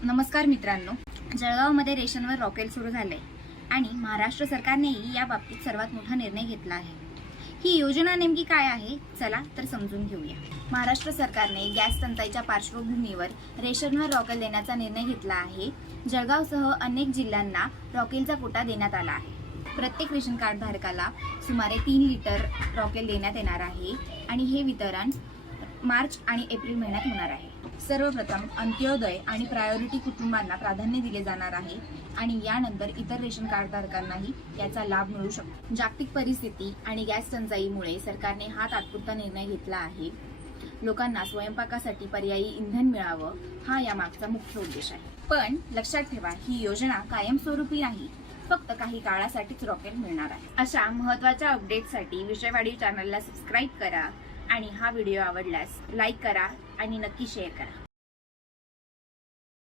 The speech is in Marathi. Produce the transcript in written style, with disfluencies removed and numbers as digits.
नमस्कार मित्रांनो, जळगावमध्ये रेशनवर रॉकेल सुरू झालंय आणि महाराष्ट्र सरकारनेही या बाबतीत सर्वात मोठा निर्णय घेतला आहे। ही योजना नेमकी काय आहे, चला तर समजून घेऊया। महाराष्ट्र सरकारने गॅस टंचाईच्या पार्श्वभूमीवर रेशनवर रॉकेल देण्याचा निर्णय घेतला आहे। जळगावसह अनेक जिल्ह्यांना रॉकेलचा कोटा देण्यात आला आहे। प्रत्येक रेशन कार्ड धारकाला सुमारे 3 लिटर रॉकेल देण्यात येणार आहे आणि हे वितरण मार्च आणि एप्रिल महिन्यात होणार आहे। सर्वप्रथम अंत्योदय आणि प्रायोरिटी कुटुंबांना प्राधान्य दिले जाणार आहे आणि यानंतर इतर रेशन कार्ड धारकांनाही याचा लाभ मिळू शकतो। जागतिक परिस्थिती आणि गॅस टंचाईमुळे सरकारने हा तात्पुरता निर्णय घेतला आहे। लोकांना स्वयंपाकासाठी पर्यायी इंधन मिळावं हा यामागचा मुख्य उद्देश आहे। पण लक्षात ठेवा, ही योजना कायमस्वरूपी नाही, फक्त काही काळासाठीच रॉकेल मिळणार आहे। अशा महत्त्वाच्या अपडेटसाठी विषयवाडी चॅनलला सबस्क्राईब करा आणि हा व्हिडिओ आवडल्यास लाईक करा आणि नक्की शेअर करा।